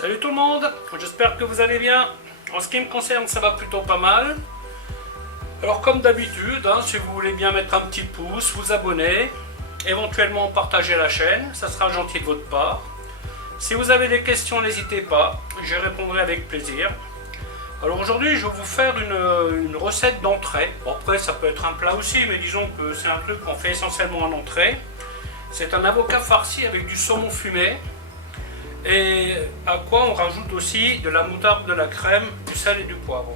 Salut tout le monde, j'espère que vous allez bien. En ce qui me concerne, ça va plutôt pas mal. Alors comme d'habitude, si vous voulez bien mettre un petit pouce, vous abonner, éventuellement partager la chaîne, ça sera gentil de votre part. Si vous avez des questions, n'hésitez pas, j'y répondrai avec plaisir. Alors aujourd'hui, je vais vous faire une recette d'entrée. Bon, après, ça peut être un plat aussi, mais disons que c'est un truc qu'on fait essentiellement en entrée. C'est un avocat farci avec du saumon fumé. Et à quoi on rajoute aussi de la moutarde, de la crème, du sel et du poivre.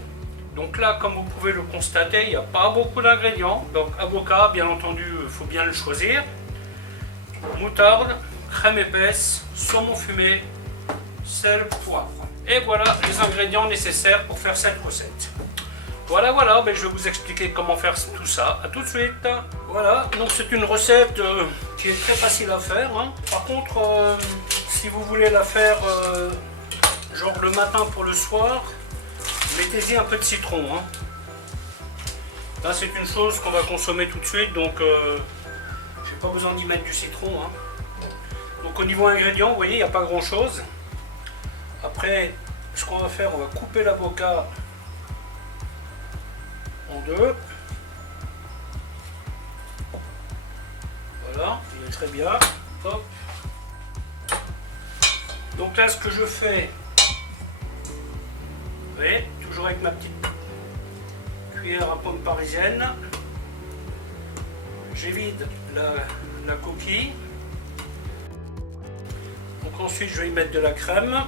Donc là, comme vous pouvez le constater, il n'y a pas beaucoup d'ingrédients. Donc avocat, bien entendu, il faut bien le choisir. Moutarde, crème épaisse, saumon fumé, sel, poivre. Et voilà les ingrédients nécessaires pour faire cette recette. Voilà, ben je vais vous expliquer comment faire tout ça. A tout de suite. Voilà, donc c'est une recette qui est très facile à faire. Par contre, si vous voulez la faire genre le matin pour le soir, mettez-y un peu de citron. Là, c'est une chose qu'on va consommer tout de suite, donc j'ai pas besoin d'y mettre du citron. Donc au niveau ingrédients, vous voyez, il n'y a pas grand chose. Après, ce qu'on va faire, on va couper l'avocat en deux. Voilà, il est très bien. Hop. Donc là, ce que je fais, vous voyez, toujours avec ma petite cuillère à pomme parisienne, j'évide la coquille. Donc ensuite, je vais y mettre de la crème.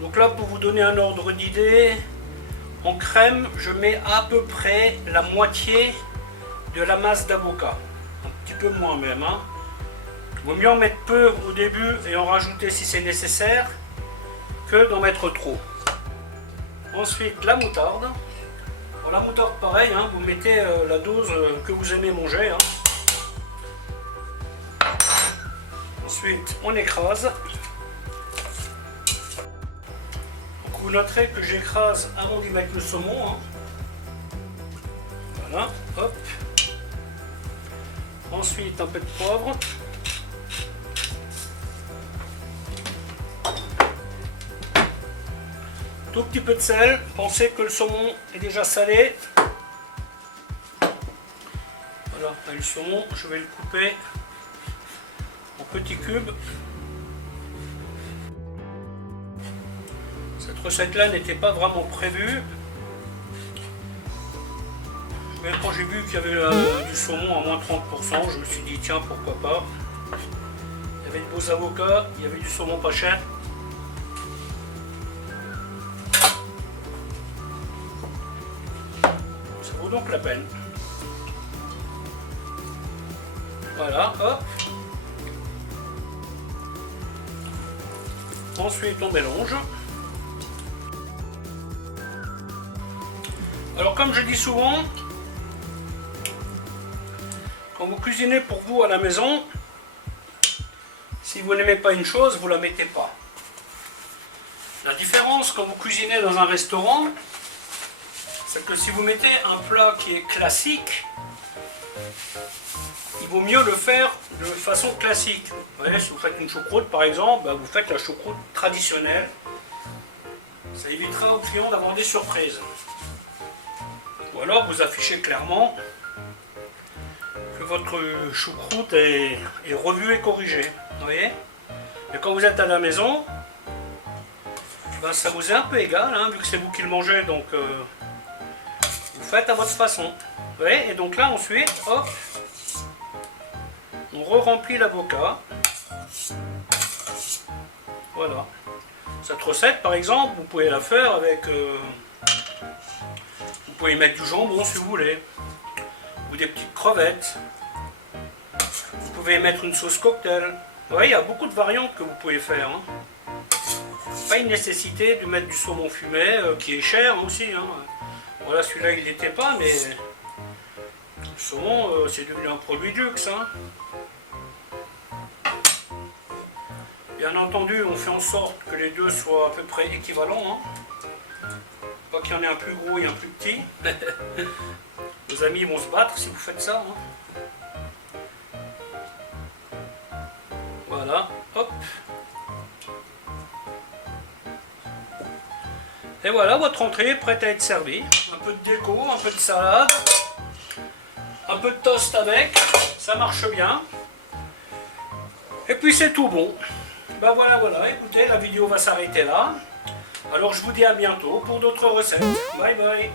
Donc là, pour vous donner un ordre d'idée, en crème, je mets à peu près la moitié de la masse d'avocat. Un petit peu moins même. Il vaut mieux en mettre peu au début et en rajouter si c'est nécessaire que d'en mettre trop. Ensuite, la moutarde. Pour la moutarde, pareil, vous mettez la dose que vous aimez manger. Ensuite, on écrase. Vous noterez que j'écrase avant d'y mettre le saumon. Voilà, hop. Ensuite, un peu de poivre. Tout petit peu de sel. Pensez que le saumon est déjà salé. Voilà, le saumon, je vais le couper en petits cubes. Cette recette-là n'était pas vraiment prévue. Mais quand j'ai vu qu'il y avait du saumon à moins 30%, je me suis dit tiens, pourquoi pas. Il y avait de beaux avocats, il y avait du saumon pas cher. Ça vaut donc la peine. Voilà, hop. Ensuite, on mélange. Alors comme je dis souvent, quand vous cuisinez pour vous à la maison, si vous n'aimez pas une chose, vous ne la mettez pas. La différence quand vous cuisinez dans un restaurant, c'est que si vous mettez un plat qui est classique, il vaut mieux le faire de façon classique. Vous voyez, si vous faites une choucroute par exemple, vous faites la choucroute traditionnelle. Ça évitera aux clients d'avoir des surprises. Ou alors vous affichez clairement que votre choucroute est revue et corrigée. Vous voyez. Et quand vous êtes à la maison, ça vous est un peu égal, vu que c'est vous qui le mangez, donc vous faites à votre façon. Vous voyez. Et donc là ensuite, hop, on re-remplit l'avocat. Voilà. Cette recette par exemple, vous pouvez la faire avec... vous pouvez y mettre du jambon si vous voulez, ou des petites crevettes. Vous pouvez y mettre une sauce cocktail. Vous voyez, il y a beaucoup de variantes que vous pouvez faire. Pas une nécessité de mettre du saumon fumé, qui est cher aussi. Voilà, celui-là il n'était pas, mais le saumon c'est devenu un produit de luxe. Bien entendu, on fait en sorte que les deux soient à peu près équivalents. Pas qu'il y en ait un plus gros et un plus petit. Vos amis vont se battre si vous faites ça. Voilà, hop. Et voilà, votre entrée est prête à être servie. Un peu de déco, un peu de salade, un peu de toast avec, ça marche bien. Et puis c'est tout bon. Ben voilà, écoutez, la vidéo va s'arrêter là. Alors je vous dis à bientôt pour d'autres recettes. Bye bye.